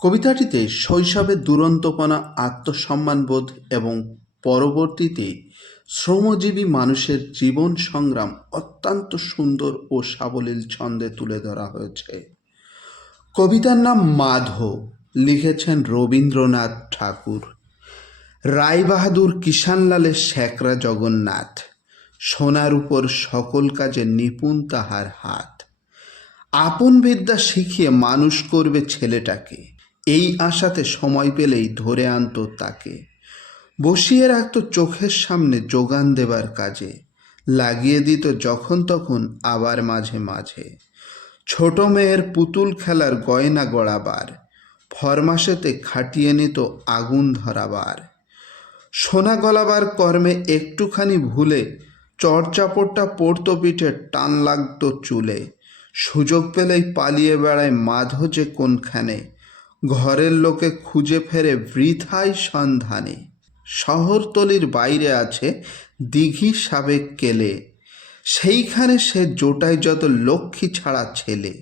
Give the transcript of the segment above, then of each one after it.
কবিতাটিতে শৈশবে দুরন্তপনা, আত্মসম্মানবোধ এবং পরবর্তীতে শ্রমজীবী মানুষের জীবন সংগ্রাম অত্যন্ত সুন্দর ও সাবলীল ছন্দে তুলে ধরা হয়েছে। কবিতার নাম মাধো, লিখেছেন রবীন্দ্রনাথ ঠাকুর। রায়বাহাদুর কিষানলালের শ্যাকরা জগন্নাথ, সোনার উপর সকল কাজে নিপুণ তাহার হাত। আপন বিদ্যা শিখিয়ে মানুষ করবে ছেলেটাকে, এই আশাতে সময় পেলেই ধরে আনত তাকে। বসিয়ে রাখত চোখের সামনে যোগান দেবার কাজে, লাগিয়ে দিত যখন তখন আবার মাঝে মাঝে। ছোট মেয়ের পুতুল খেলার গয়না গড়াবার, ফরমাসেতে খাটিয়ে নিত আগুন ধরাবার। সোনা গলাবার কর্মে একটুখানি ভুলে চড়চাপড়টা পড়ত পিঠে, টান লাগতো চুলে। সুযোগ পেলেই পালিয়ে বেড়ায় মাধো যে কোনখানে, ঘরের লোকে খুঁজে ফেরে বৃথায় সন্ধানে। শহরতলির বাইরে আছে দিঘি সাবেক কেলে, সেইখানে সে জোটায় যত লক্ষ্মী ছাড়া ছেলে।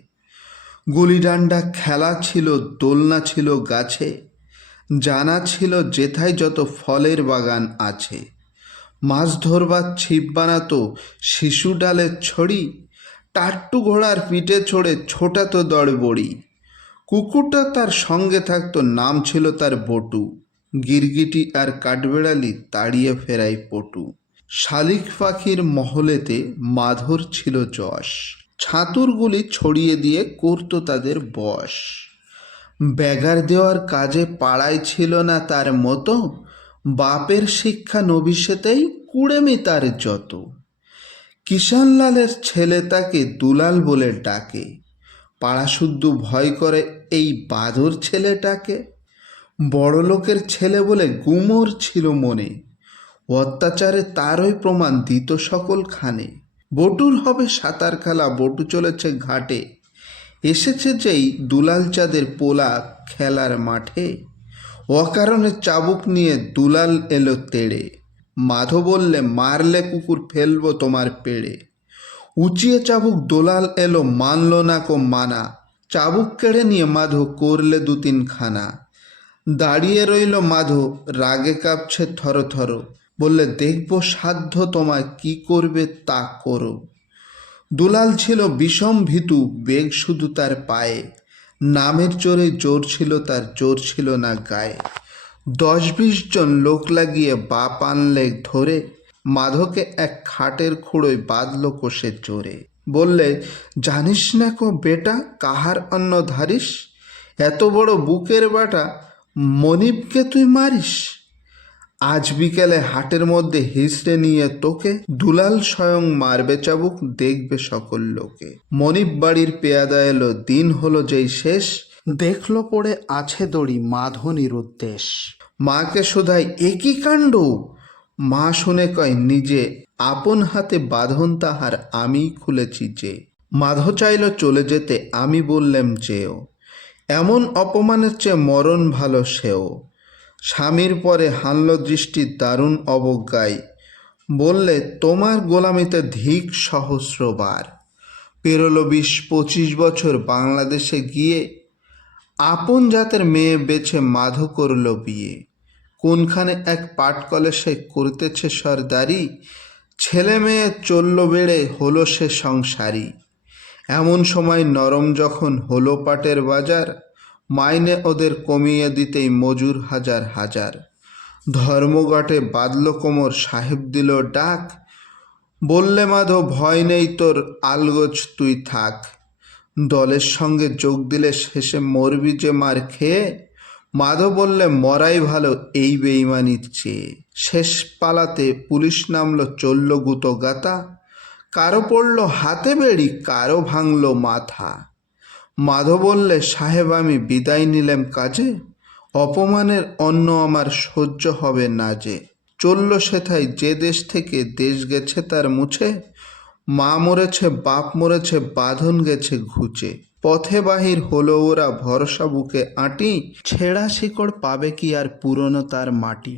গুলিডান্ডা খেলা ছিল, দোলনা ছিল গাছে, জানা ছিল যেথায় যত ফলের বাগান আছে। মাছ ধরবার ছিপ বানাতো শিশু ডালের ছড়ি, টাট্টু ঘোড়ার পিঠে চড়ে ছোটাতো দড় বড়ি। কুকুরটা তার সঙ্গে থাকতো, নাম ছিল তার বটু, গিরগিটি আর কাঠবেড়ালি তাড়িয়ে ফেরাই পটু। শালিক পাখির মহলেতে মাধোর ছিল যশ, ছাতুরগুলি ছড়িয়ে দিয়ে করতো তাদের বশ। ব্যাগার দেওয়ার কাজে পাড়ায় ছিল না তার মতো, বাপের শিক্ষা নবিশেতেই কুড়েমি তার যত। কিষানলালের ছেলে তাকে দুলাল বলে ডাকে, পাড়া শুদ্ধ ভয় করে এই বাঁদর ছেলেটাকে। বড় লোকের ছেলে বলে গুমর ছিল মনে, অত্যাচারে তারই প্রমাণ দিত সকল খানে। বটুর হবে সাঁতার খেলা, বটু চলেছে ঘাটে, এসেছে যেই দুলাল চাঁদের পোলা খেলার মাঠে। অকারণে চাবুক নিয়ে দুলাল এলো তেড়ে, মাধো বললে মারলে কুকুর ফেলবো তোমার পেড়ে। উঁচিয়ে চাবুক দোলাল এলো, মানল না কো মানা, চাবুক কেড়ে নিয়ে মাধো করলে দু তিন খানা। দাঁড়িয়ে রইল মাধো, রাগে কাঁপছে থর থর, বললে দেখবো সাধ্য তোমায়, কি করবে তা করো। দুলাল ছিল বিষম ভীতু, বেগ শুধু তার পায়ে, নামের জোরে জোর ছিল তার, জোর ছিল না গায়ে। 10-20 জন লোক লাগিয়ে বাপ আনলে ধরে, মাধোকে এক খাটের খুঁড়োয় বাঁধল কষে জোরে। বললে জানিস না কো বেটা, কাহার অন্ন ধারিস, এত বড় বুকের বাটা মনিবকে তুই মারিস। আজ বিকেলে হাটের মধ্যে হিসড়ে নিয়ে তোকে, দুলাল স্বয়ং মারবে চাবুক, দেখবে সকল লোকে। মনিব বাড়ির পেয়াদা এলো, দিন হলো যেই শেষ, দেখলো পড়ে আছে দড়ি মাধো নিরুদ্দেশ। মাকে শোধায় একই কাণ্ড, মা শুনে কয় নিজে, আপন হাতে বাঁধন তাহার আমি খুলেছি যে। মাধো চাইল চলে যেতে, আমি বললাম যেও, এমন অপমানের চেয়ে মরণ ভালো সেও। স্বামীর পরে হানল দৃষ্টি দারুণ অবজ্ঞায়, বললে তোমার গোলামিতে ধিক সহস্রবার। পেরোলো 20-25 বছর বাংলাদেশে গিয়ে, আপন জাতের মেয়ে বেছে মাধো করল বিয়ে। কোনখানে এক পাট কলেসে করতেছে সরদারি, ছেলে মেয়ে চলল বেড়ে হলো সে সংসারী। এমন সময় নরম যখন হলো পাটের বাজার, মাইনে ওদের কমিয়ে দিতেই মজুর হাজার হাজার। ধর্মঘটে বাঁধল কোমর, সাহেব দিল ডাক, বললে মাধো ভয় নেই তোর, আলগোছ তুই থাক। দলের সঙ্গে যোগ দিলে শেষে মরবি যে মার খেয়ে, মাধো বললে মরাই ভালো এই বেইমানির চেয়ে। শেষ পালাতে পুলিশ নামলো, চলল গুতো গাতা, কারো পড়ল হাতে বেড়ি, কারো ভাঙল মাথা। মাধো বললে সাহেব আমি বিদায় নিলাম কাজে, অপমানের অন্ন আমার সহ্য হবে না যে। চলল সেথায় যে দেশ থেকে দেশ গেছে তার মুছে, মা মরেছে বাপ মরেছে বাঁধন গেছে ঘুচে। পথে বাহির হলো ওরা ভরসা বুকে আঁটি, ছেঁড়া শিকড় পাবে কি আর পুরনো তার মাটি।